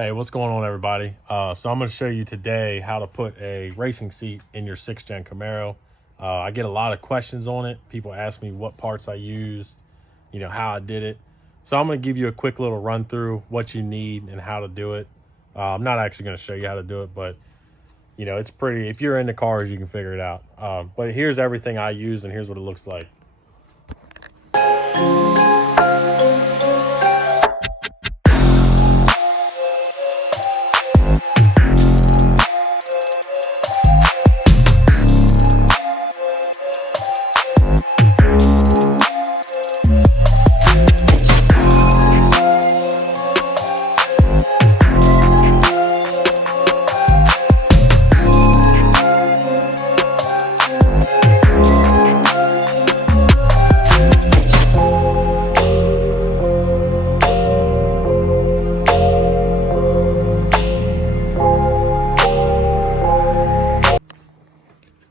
Hey, what's going on, everybody? So I'm going to show you today how to put a racing seat in your 6th gen Camaro. I get a lot of questions on it. People ask me what parts I used, how I did it. So I'm going to give you a quick little run through what you need and how to do it. I'm not actually going to show you how to do it, but it's pretty. If you're into cars, you can figure it out. But here's everything I use, and here's what it looks like.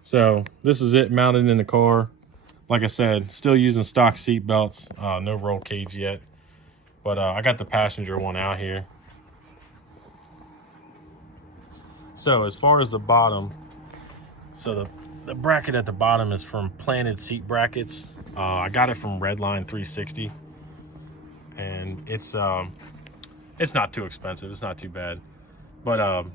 So this is it mounted in the car. Like I said, still using stock seat belts, no roll cage yet. But I got the passenger one out here. So as far as the bottom, so the bracket at the bottom is from Planted Seat Brackets. I got it from Redline 360. And it's not too expensive. It's not too bad. But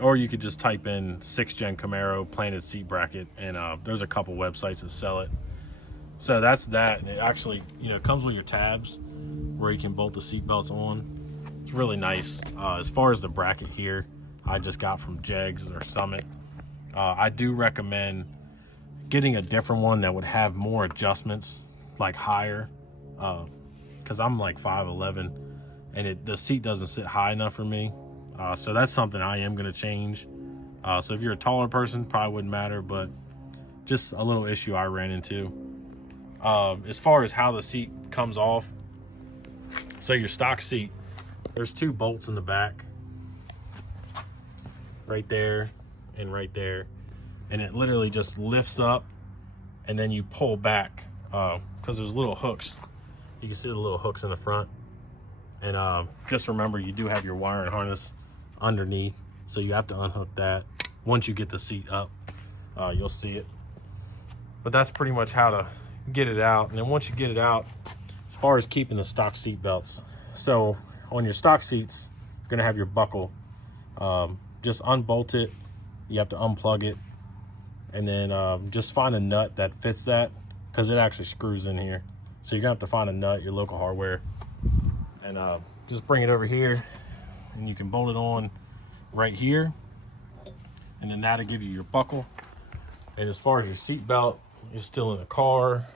or you could just type in 6th gen Camaro Planted Seat Bracket, and there's a couple websites that sell it. So that's that. And it actually comes with your tabs where you can bolt the seat belts on. It's really nice. As far as the bracket here, I just got from Jegs or Summit. I do recommend getting a different one that would have more adjustments, like higher, because I'm like 5'11", and the seat doesn't sit high enough for me. So that's something I am going to change. So if you're a taller person, probably wouldn't matter, but just a little issue I ran into. As far as how the seat comes off, so your stock seat, there's 2 bolts in the back, right there and right there, and it literally just lifts up, and then you pull back, because there's little hooks. You can see the little hooks in the front, and just remember, you do have your wiring harness underneath, so you have to unhook that. Once you get the seat up, you'll see it. But that's pretty much how to get it out. And then once you get it out, as far as keeping the stock seat belts, so on your stock seats, you're gonna have your buckle. Just unbolt it. You have to unplug it, and then just find a nut that fits that, because it actually screws in here. So you're gonna have to find a nut, your local hardware, and just bring it over here, and you can bolt it on right here, and then that'll give you your buckle. And as far as your seat belt, it's still in the car.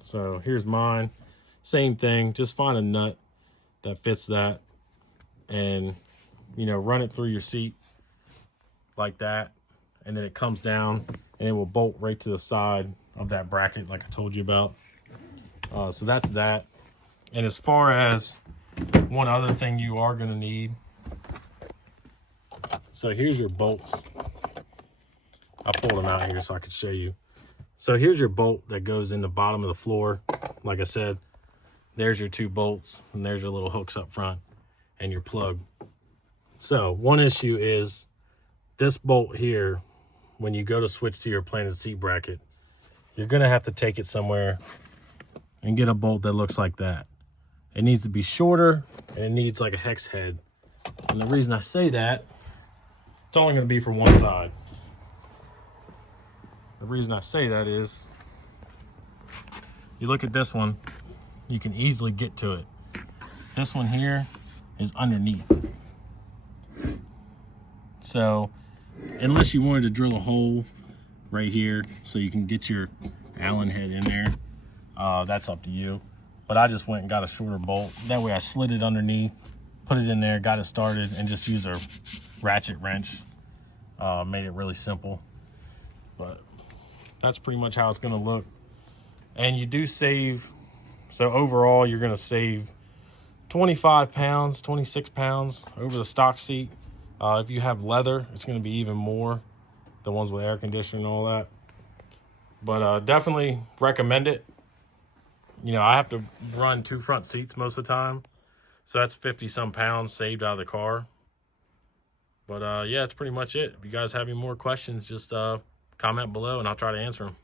So here's mine. Same thing, just find a nut that fits that, and run it through your seat like that, and then it comes down and it will bolt right to the side of that bracket like I told you about. So that's that. And as far as one other thing you are going to need, so here's your bolts. I pulled them out here so I could show you. So here's your bolt that goes in the bottom of the floor. Like I said, there's your 2 bolts, and there's your little hooks up front and your plug. So one issue is this bolt here. When you go to switch to your planted seat bracket, you're going to have to take it somewhere and get a bolt that looks like that. It needs to be shorter, and it needs like a hex head. And the reason I say that, it's only going to be for one side. The reason I say that is, you look at this one, you can easily get to it. This one here is underneath. So unless you wanted to drill a hole right here so you can get your Allen head in there, that's up to you. But I just went and got a shorter bolt. That way I slid it underneath, put it in there, got it started, and just used a ratchet wrench. Made it really simple. But that's pretty much how it's going to look. And you do save, so overall you're going to save 25 pounds, 26 pounds over the stock seat. If you have leather, it's going to be even more, the ones with air conditioning and all that. But definitely recommend it. you know, I have to run 2 front seats most of the time. So that's 50 some pounds saved out of the car. But yeah, that's pretty much it. If you guys have any more questions, just comment below and I'll try to answer them.